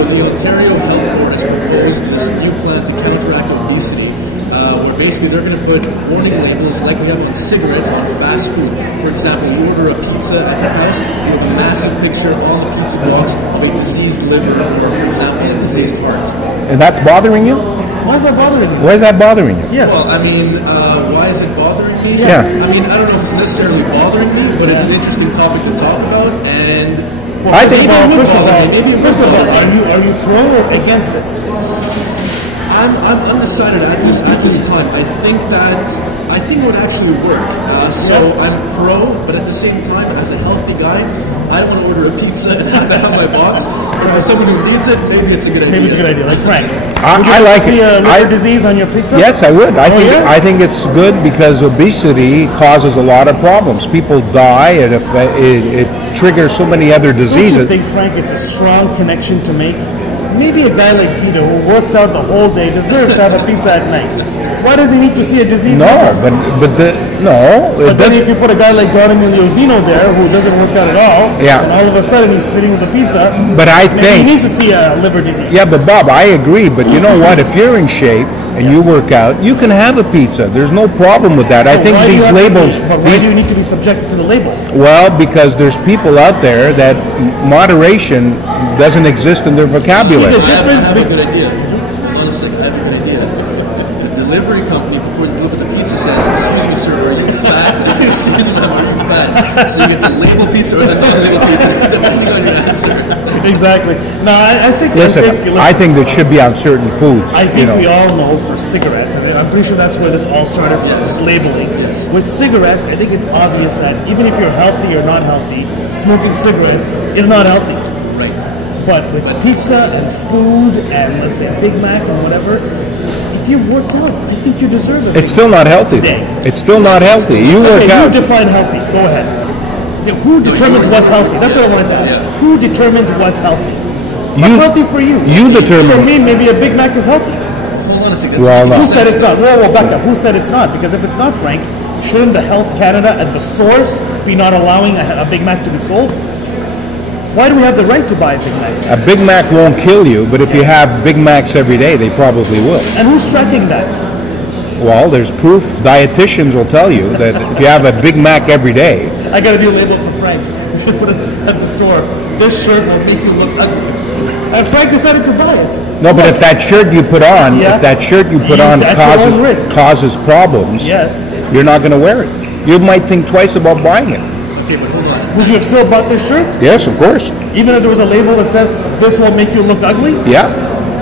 So the Ontario Health Board has proposed this new plan to counteract obesity, where basically they're going to put warning labels like we have on cigarettes on fast food. For example, you order a pizza at the house, you have a massive picture on the pizza box of a diseased liver, or for example, a diseased heart. And that's bothering you? Why is that bothering you? Why is that bothering you? Yeah. Well, I mean, why is it bothering me? Yeah. I mean, I don't know if it's necessarily bothering me, but it's an interesting topic to talk about, and Well, I think- first of all, First of all, are you pro or against this? I'm undecided at this time. I think it would actually work. So I'm pro, but at the same time, as a healthy guy, I don't want to order a pizza and have to have my box. But for someone who needs it, maybe it's a good idea. Maybe it's a good idea. Like Frank, would you I like see it. a liver disease on your pizza? Yes, I would. Yeah? I think it's good because obesity causes a lot of problems. People die, and if it triggers so many other Don't you diseases. think, Frank, it's a strong connection to make? Maybe a guy like Vito, who worked out the whole day, deserves to have a pizza at night. Why does he need to see a disease? No, liver? but But then doesn't. if you put a guy like Don Emilio Zino there, who doesn't work out at all, Yeah. and all of a sudden he's sitting with a pizza, But I maybe think- he needs to see a liver disease. Yeah, but Bob, I agree. But you know what? If you're in shape and you work out, you can have a pizza. There's no problem with that. I So think why do these you have to labels. be- But why do you need to be subjected to the label? Well, because there's people out there that moderation doesn't exist in their vocabulary. See, the difference I have a be- good idea. Honestly, I have a good idea. The delivery company, before you deliver the pizza, says, "Excuse me, sir, are you fat?" Excuse me, ma'am, are you fat? So you get the label pizza or the non-label pizza, depending on your answer. Exactly. No, I think. Listen, I think that should be on certain foods. I think you know. we all know for cigarettes, I mean, I'm pretty sure that's where this all started from, Yes. this labeling. Yes. With cigarettes, I think it's obvious that even if you're healthy or not healthy, smoking cigarettes is not healthy. Right. But with pizza and food and, let's say, Big Mac and whatever, if you worked out, I think you deserve it. It's still not healthy. Today. It's still not healthy. You work Okay, you out. define healthy. Go ahead. Yeah, who determines what's healthy? That's what I wanted to ask. Yeah. Who determines what's healthy? What's You- healthy for you? you determine. For me, maybe a Big Mac is healthy. Hold on a second. Well, no. Who said it's not? Whoa, back up. Who said it's not? Because if it's not, Frank, shouldn't the Health Canada at the source be not allowing a Big Mac to be sold? Why do we have the right to buy a Big Mac? A Big Mac won't kill you, but if you have Big Macs every day, they probably will. And who's tracking that? Well, there's proof. Dietitians will tell you that if you have a Big Mac every day, I got to do a label for Frank. We should put it at the store. This shirt will make you look ugly. And Frank decided to buy it. no. But if that shirt you put on, Yeah. if that shirt you put You- on at your own risk. causes problems, Yes. you're not going to wear it. You might think twice about buying it. Okay, but hold on. Would you have still bought this shirt? Yes, of course. Even if there was a label that says, this will make you look ugly? Yeah.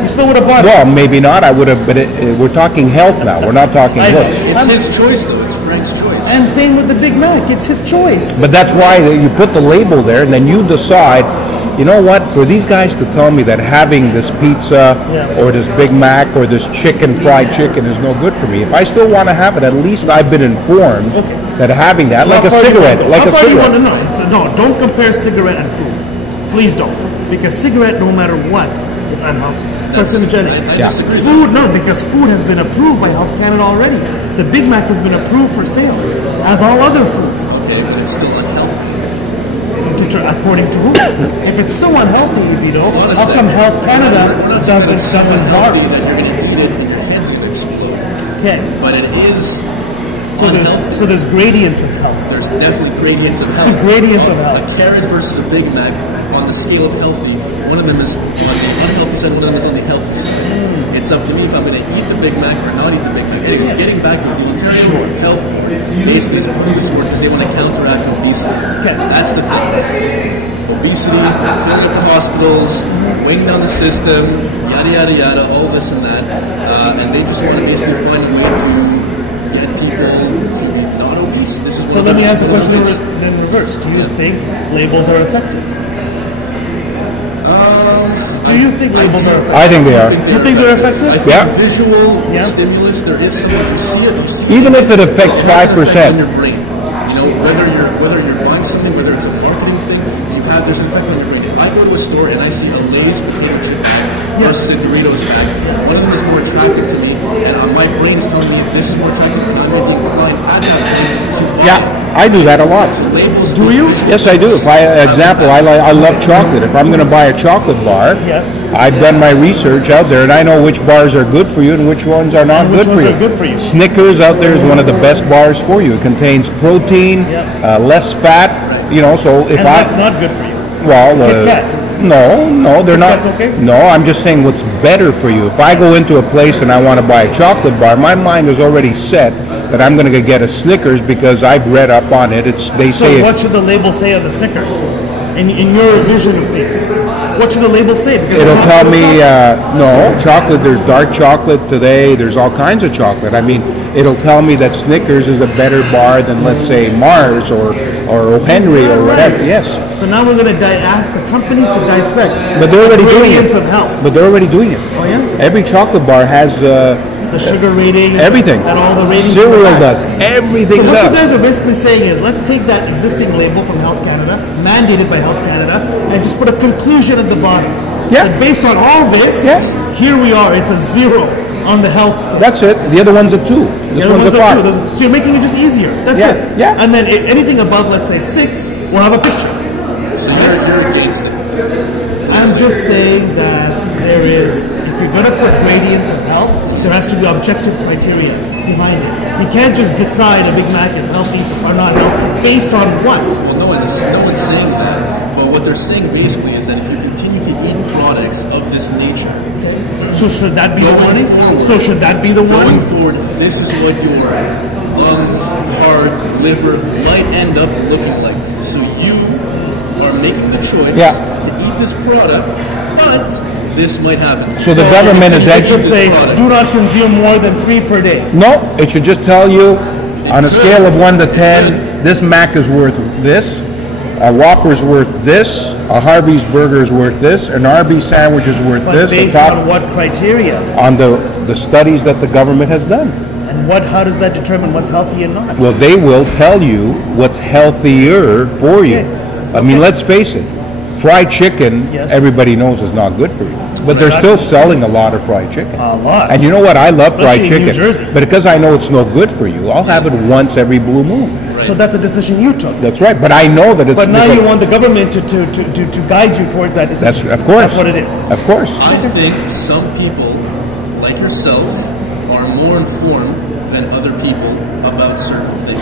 You still would have bought Well, it. maybe not. I would have, but we're talking health now. We're not talking I know. looks. It's his choice, though. It's Frank's choice. And same with the Big Mac. It's his choice. But that's why you put the label there, and then you decide, you know what, for these guys to tell me that having this pizza Yeah. or this Big Mac or this fried chicken is no good for me, if I still want to have it, at least I've been informed Okay. that having that, like How a far do you cigarette, wanna go? like How a far do you cigarette. want to know? No, don't compare cigarette and food. Please don't. Because cigarette, no matter what, it's unhealthy. It's carcinogenic. I Yeah. disagree. Food, no, because food has been approved by Health Canada already. The Big Mac has been approved for sale, as all other foods. Okay, but it's still unhealthy. According to who? If it's so unhealthy, Vito, Hold on a how come second. Health Canada doesn't bar That it? you're going to eat it and your hands will explode. Okay, But it is so unhealthy. there's gradients of health. There's definitely gradients of health. Gradients of health. A carrot versus a Big Mac, on the scale of healthy, one of them is on the unhealthy side, one of them is on the healthy side. It's up to me if I'm going to eat the Big Mac or not eat the Big Mac. Anyways, getting back to the Ontario Health, basically it's a police board because they want to counteract obesity. Okay. That's the thing. Obesity, filling up the hospitals, weighing down the system, yada yada yada, all this and that, and they just want to basically find a way to get people to be not obese. This is So one let of me the- ask the one of question the- in reverse. Do you think labels are effective? Do you think labels are effective? I think they are. You think they're effective? I think Yeah. visual Yeah. stimulus, there is some, you see it. Even if it affects It has an effect 5%. on your brain. You know, whether you're buying something, whether it's a marketing thing, there's an effect on your brain. If I go to a store and I see a Lay's potato chip versus a Doritos pack, one of them is more attractive to me, and my brain is telling me this is more attractive, and I'm going to be inclined at that point to buy Yeah, it. I do that a lot. Labels. Do you? Yes, I do. If I love chocolate. If I'm going to buy a chocolate bar, Yes. I've done my research out there, and I know which bars are good for you and which ones are not And which good for ones you. are good for you. Snickers out there is one of the best bars for you. It contains protein, Yeah. less fat. You know, so if And that's not good for you. well, Kit Kat. no, they're Kit not. Kat's okay? No, I'm just saying what's better for you. If I go into a place and I want to buy a chocolate bar, my mind is already set that I'm going to get a Snickers because I've read up on it. They So say what should the label say on the Snickers? In your vision of things, what should the label say? Because it'll tell chocolate is me chocolate. no chocolate. There's dark chocolate today. There's all kinds of chocolate. I mean, it'll tell me that Snickers is a better bar than, let's say, Mars or O. Henry or whatever. Right. Yes, So now we're going to ask the companies to dissect but they're already the doing it. ingredients of health. But they're already doing it. Oh yeah, Every chocolate bar has the sugar rating, everything. and all the ratings. Cereal in the back. does everything. So what you does. guys are basically saying is, let's take that existing label from Health Canada, mandated by Health Canada, and just put a conclusion at the bottom. Yeah. And based on all this, Yeah. here we are. It's a 0 on the health scale. That's it. The other one's a 2. This The other one's a ones are 5. two. So you're making it just easier. That's Yeah, it. yeah. And then anything above, let's say 6, we'll have a picture. So you're against it. I'm just saying that there is, if you're going to put gradients of health, there has to be objective criteria behind it. You can't just decide a Big Mac is healthy or not healthy based on what? Well, no one's saying that. But what they're saying basically is that if you continue to eat products of this nature, So should that be the Going one? forward. So should that be the going one? forward, this is what your lungs, heart, liver might end up looking like. So you are making the choice Yeah. to eat this product, but this might happen. So the government is It should actually say, product. do not consume more than 3 per day. no. It should just tell you on a scale of 1 to 10, this Mac is worth this, a Whopper's worth this, a Harvey's burger is worth this, an Arby's sandwich is worth But this. based a top- on what criteria? on the studies that the government has done. And how does that determine what's healthy and not? Well, they will tell you what's healthier for you. I mean, let's face it, fried chicken, Yes. everybody knows is not good for you. But they're still selling a lot of fried chicken. A lot. And you know what? I love Especially fried in chicken. New Jersey. But because I know it's no good for you, I'll have it once every blue moon. So that's a decision you took. That's right. But I know that it's But now because- you want the government to guide you towards that That's decision. of course. That's what it is. Of course. I think some people, like yourself, are more informed than other people about certain things.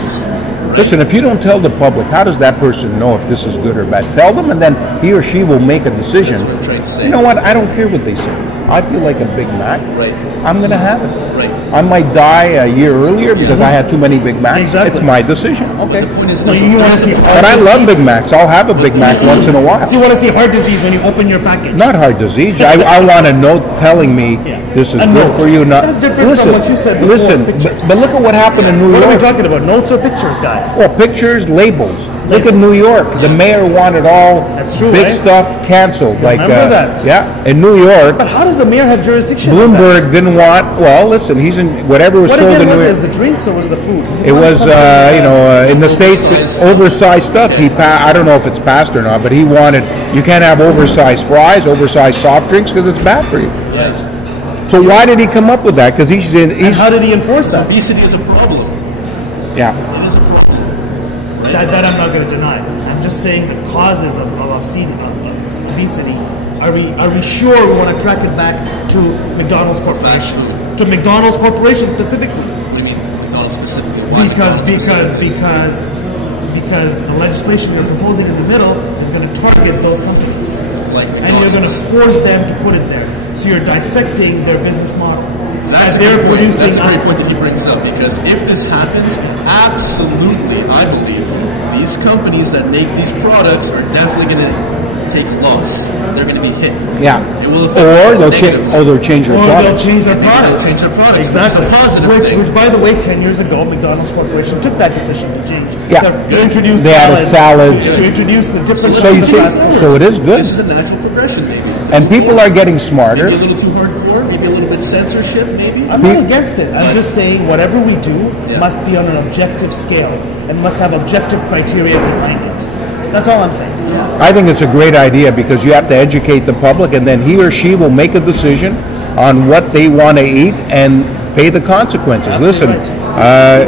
Right? Listen, if you don't tell the public, how does that person know if this is good or bad? Tell them, and then he or she will make a decision. That's what I'm trying to say. You know what? I don't care what they say. I feel like a Big Mac. Right. I'm going to have it. Right. I might die a year earlier because I had too many Big Macs. Exactly. It's my decision. Okay. The point is, No, you want to see heart But I love disease? Big Macs. I'll have a Big Mac once in a while. So you want to see heart disease when you open your package? Not heart disease. I want a note telling me Yeah. this is A good note. for you. Not That's different from listen. what you said before, listen. pictures. But look at what happened in New What are we York. talking about? Notes or pictures, guys? Well, pictures, labels. Look at Labels. New York. The mayor wanted all That's true, big right? stuff canceled. Like remember that? Yeah, in New York, But how does the mayor have jurisdiction? on that? Bloomberg didn't want. Well, listen, he's in whatever was What sold again in was New it? York. The drinks or was it the food? It was, in the states, oversized stuff. I don't know if it's passed or not, but he wanted. You can't have oversized fries, oversized soft drinks because it's bad for you. Yes. So why did he come up with that? Because he's in. And He's how did he enforce that? obesity is a problem. yeah. It is a problem. Right? That I'm not going to deny. I'm just saying the causes of obesity. Are we sure we want to track it back to McDonald's Corporation? To McDonald's Corporation specifically? What do you mean, McDonald's specifically? Why Because McDonald's the legislation you're proposing in the middle is going to target those companies. Like And you're going to McDonald's. force them to put it there. So you're dissecting their business model. That's And a they're great point. producing That's a great point that he brings up, because if this happens, absolutely, I believe these companies that make these products are definitely going to take a loss. They're going to be hit. Yeah. It will affect Or them they'll change. negatively. Or they'll change their Or they'll product. change their Maybe they'll products. change their products, which is a Exactly. positive thing. Which, by the way, 10 years ago, McDonald's Corporation took that decision to change. Yeah. To introduce They added salads. To introduce the different So you see, fast food. so it is good, This is a natural progression, maybe. and people are getting Maybe a smarter. little too hardcore, maybe a little bit censorship, maybe. I'm not against it. I'm just saying whatever we do Yeah. must be on an objective scale and must have objective criteria behind it. That's all I'm saying. I think it's a great idea because you have to educate the public, and then he or she will make a decision on what they want to eat and pay the consequences. Absolutely Listen, right.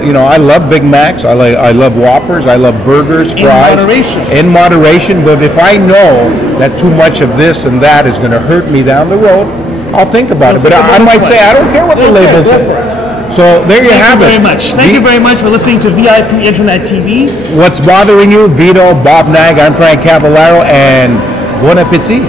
You know, I love Big Macs. I love Whoppers. I love burgers, fries. moderation. In moderation. But if I know that too much of this and that is going to hurt me down the road, I'll think about it. But I might say, I don't care what the label go says. for it. So there you have it. Thank you very much. Thank you very much for listening to VIP Internet TV. What's bothering you? Vito, Bob Nag, I'm Frank Cavallaro, and bon appetit.